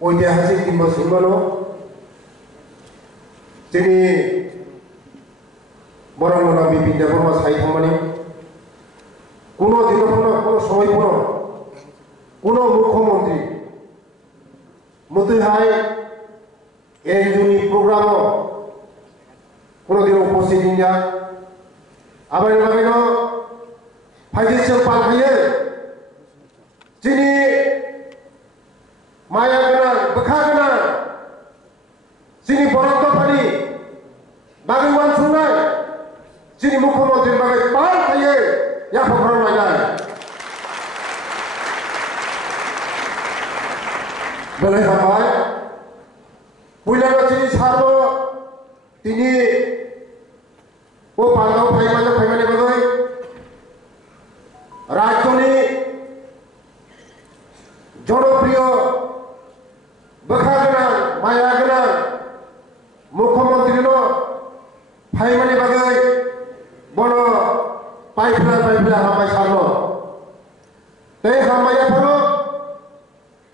ঐতিহাসিক দিবস হিমনো जोंनि बरंगना बिपिन देबबर्मा साइ थांमानि কোনো দিনপন্ন কোনো সময়পন্ন কোনো মুখ্যমন্ত্রী মতোহাই এনজুনি প্রোগ্রামও কোনোদিন উপস্থিত নিয়া আবার এলাকায় ফাইদেশন পালখাयो जोंनि माया गोनां बोखा गोनां जोंनि बरंगफानि बागै वानसुंनाय जोंनि मुख्यमंत्री बागै पालखायो याफाफोरावलायनाय बेलाय हाबाय पयलानो जोंनि सारबो दिनै ও পালগাঁও फाइमानि बागै राज्यनि জনপ্রিয় बोखा गोनां माया गोनां मुख्यमंत्री फाइमानि बागै बन पाइफ्ला हामबाय सारनो बे हामबायाफोर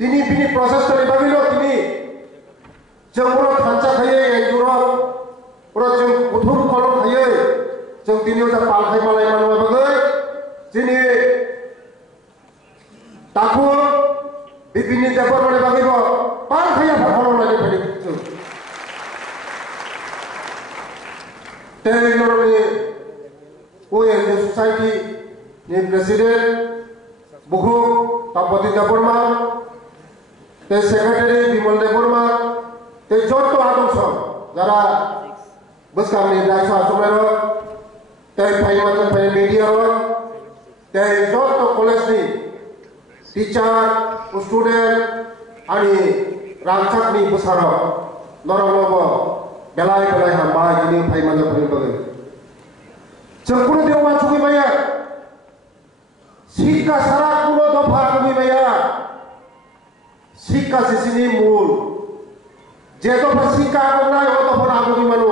दिनै बिनि प्रसेसनि बागैल' दिनै जों थानजाखायो एन्जुराव जों गथुम कलम थायो जों दिनै जा पालखाय मालाय मानवा बागै दिनै ताकु बिपिन देबबर्मानि बागैबो पालखाया फाखालायनाय फैदों जों तेलंगानानि ONG सोसाइटी नि प्रेसिडेंट बुखु तापति देबबर्मा ते सेक्रेटारि बिमल देबबर्मा ते जत आदर्श যারা বসকামনি দায়িত্ব আসলে ते फाइमाजों फैनाय मीडिया ते जत कलेजनि टीचार स्टूडेंट आनी रांचाकनि बोसाराव नरमबो बेलाय हामबाय दिनै फाइमाजों फैनाय बागै जों কোনো देवा चुकिबाया शिक्षा सारा কোনো दफा कमिबाया शिक्षा सिसिनि मूल जे दफा शिक्षा आगनाय ओ दफा आगनि मानो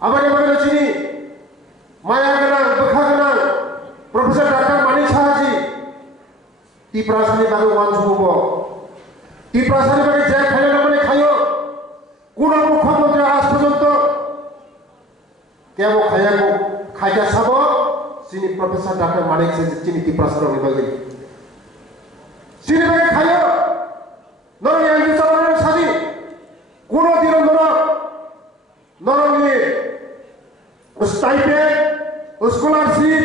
आबादनि बागै चिनि माया गोनां बोखा गोनां प्रफेसर डॉक्टर मानिक साहाजी टिप्रासानि बागै वानसुबो टिप्रासानि बागै जे खायनो माने खायो কোনো मुख्यमंत्री आज पर्यंत केबो खायागो खाया साबो चिनि प्रफेसर डॉक्टर मानिक से चिनि टिप्रासानि बागै चिनि बागै खायो नरं एंजु चालानो सादि কোনো দিন नरंनि स्टाइपेंड स्कॉलरशिप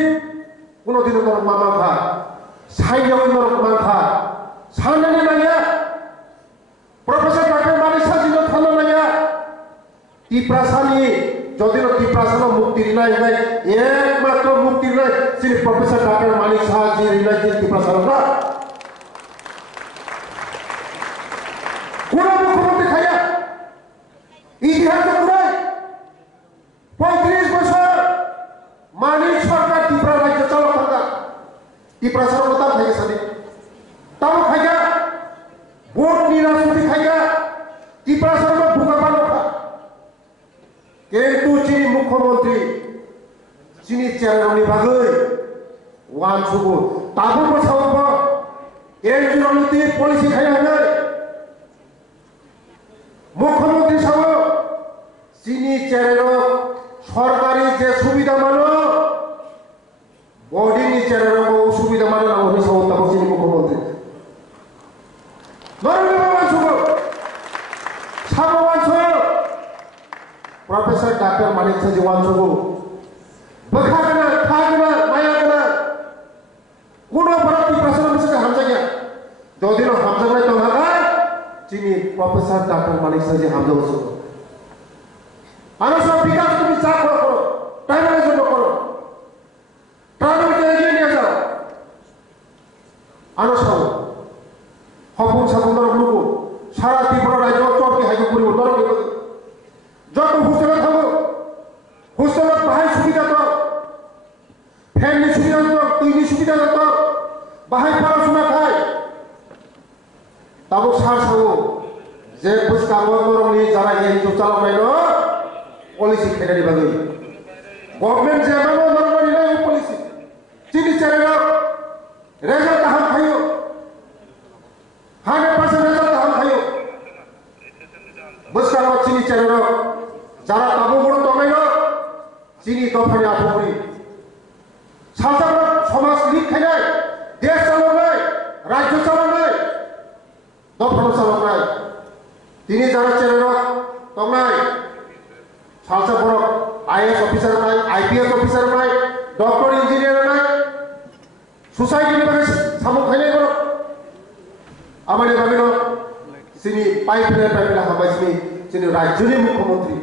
কোনো দিন नरं मामाखा साइयाव नरं माखा साननानै नाया प्रफेसर डॉक्टर मानिक साजिनो थानो नाया टिप्रासानि जदिनो टिप्रासानो मुक्ति रिनाय एकमात्र मुक्ति रिनाय श्री प्रफेसर डॉक्टर मानिक साहाजी रिनाय टिप्रासानो ना কোনো মুখ্যমন্ত্রী খায়া ইতিহাসে পুরাই 35 বছর মানিক সরকার ত্রিপুরা রাজ্য চালক থাকা ত্রিপুরা সরকার খাইয়া সাদি তাও খাইয়া ভোট নিরাপত্তি খাইয়া ত্রিপুরা সরকার ভুগা পানোখা কিন্তু চিনি মুখ্যমন্ত্রী চিনি চেয়ারম্যানनि বাগै वानसुबो ताबो बसावबो एनजिओनि पलिसि खाया होनाय मुख्यमंत्री साहब चिनी चेहरे सरकारी जे सुविधा मानो बॉडी चेहरे को सुविधा मानो ना उन्हें साहब तब चिनी मुख्यमंत्री नरेंद्र वानसुबो साहब वानसु प्रोफेसर डॉक्टर मानिक साजी वानसुबो बखा गना खा गना माया गना कोनो भारतीय प्रश्न में से हम जाएगा दो दिनों हम जाएगा तो लगा चिनी प्रोफेसर डॉक्टर मानिक साजी हम जाओ सो आनुषंगिक विकास को विचार करो प्राइमरी जो करो प्राइमरी के लिए नहीं जाओ आनुषंगिक हपुन साबुनर लोगो सारा त्रिपुरा राज्य चोर के हाइको परिवर्तन के जब होस्टेल थागो होस्टेल बाहाय सुविधा तो फैन सुविधा तो टीवी सुविधा तो बाहाय पढ़ाशोना खाय ताबो सार सागो जे बुसकाबो नरंनि जारा एनजिओ चालावनाय न पलिसि खायनायनि बागै गभर्नमेन्ट जेबाबो नरंनि नाय पलिसि चिनि चेरेनो रेजाल्ट हाम खायो 100% रेजाल्ट हाम खायो চ্যানেল যারা তাবুগুলো তমেন চিনি দফানি আফুগুড়ি সাধারণ সমাজ লিগ খাইনায় দেশ চালানায় রাজ্য চালানায় দফানো চালানায় তিনি যারা চ্যানেল তমনায় সালসা বড় আইএস অফিসার নাই আইপিএস অফিসার নাই ডক্টর ইঞ্জিনিয়ার নাই সোসাইটির বাগে সামু খাইনায় বড় আমার ভাবিল চিনি পাইপিলা হামাইছিনি চিনি রাজ্যনি মুখ্যমন্ত্রী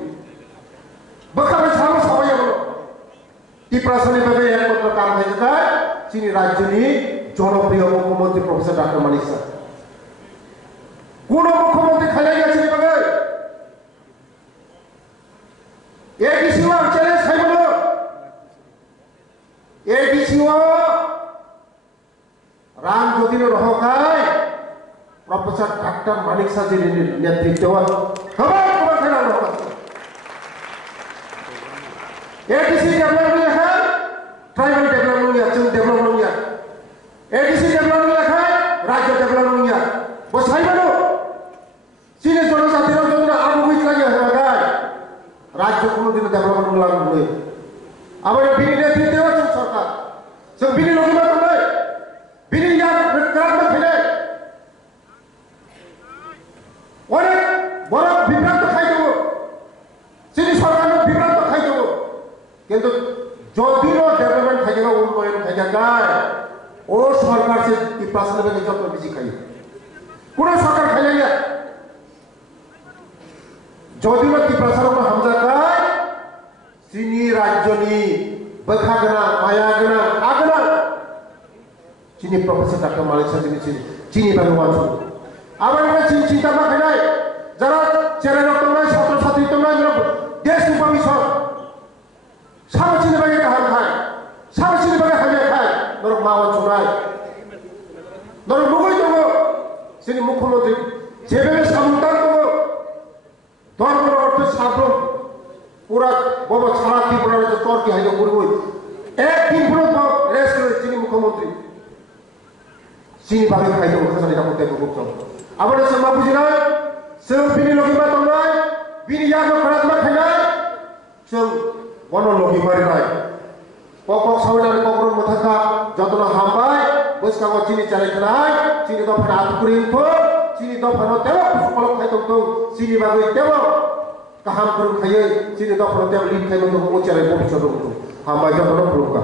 বখাবে সামু সবাই বলো টিপ্রাসনি ভাবে একমাত্র কাম হয়ে যায় চিনি রাজ্যনি জনপ্রিয় মুখ্যমন্ত্রী প্রফেসর ডক্টর মানিক স্যার কোন মুখ্যমন্ত্রী খাইলাই গেছে ভাবে এডিসিও চ্যালেঞ্জ খাইব এডিসিও রাম যদিন রহকায় প্রফেসর ডক্টর মানিক স্যার নেতৃত্ব সবাই তোমার খেলা রহকা एडीसी डेवलपमेंट है ट्राइबल डेवलपमेंट है जों डेवलपमेंट है एडीसी डेवलपमेंट है राज्य डेवलपमेंट है बसाई बानो चीनी जनजाति रो जों आबु गई लागे है राज्य कोनो दिन डेवलपमेंट लागु होय आबार बिनि नेतृत्व जों सरकार जों बिनि लगिमा तनाय बिनि या क्रांत फैले अनेक बड़ विभ्रांत खाइ देबो चीनी सरकार विभ्रांत खाइ देबो কিন্তু যদিও ডেভেলপমেন্ট থাকে না উন্নয়ন থাকে যায় ও সরকার সে টিপ্রাসনে বেগে যত বেশি খাই কোন সরকার খাইলে না যদিও টিপ্রাসন উপর হামজা খায় চিনি রাজ্যনি বখাগনা মায়াগনা আগনা চিনি প্রফেসর ডক্টর মালিক স্যার চিনি বাংলা ওয়াজ আবার চিনি চিন্তা না খাই যারা চ্যানেল তোমরা ছাত্রছাত্রী তোমরা দেশ উপমিশন সামচিনি বাগে কাহার খায় সামচিনি বাগে হামে খায় নরক মাওয়া চুনাই নরক নগই দङ চিনি মুখ্যমন্ত্রী যেভাবে সামন্তান দङ ধর্মের অর্থ সাধন পুরা বব ছাড়া ত্রিপুরার যে তর্কি হাইলো করবই একদিন পুরো রেস্ট করে চিনি মুখ্যমন্ত্রী চিনি বাগে খাইতে খাসানি কা করতে গুপ্ত আবার সমা বুঝিনাই সেও বিনি লগিমা তংনাই বিনি ইয়াগো খরাতমা খাইনাই जों বনো লগি মারিনাই কক সাউনার ককরন মথাকা যতন হামবাই বসকাগো চিনি চালাইখানাই চিনি দফানা আতুকুরিনফো চিনি দফানো তেও সকল খাইতো তো চিনি বাগৈ তেও কাহাম করুন খাইয়ে চিনি দফানো তেও লিখ খাইতো তো মোচারে ভবিষ্যৎ হামবাই যতন প্রকা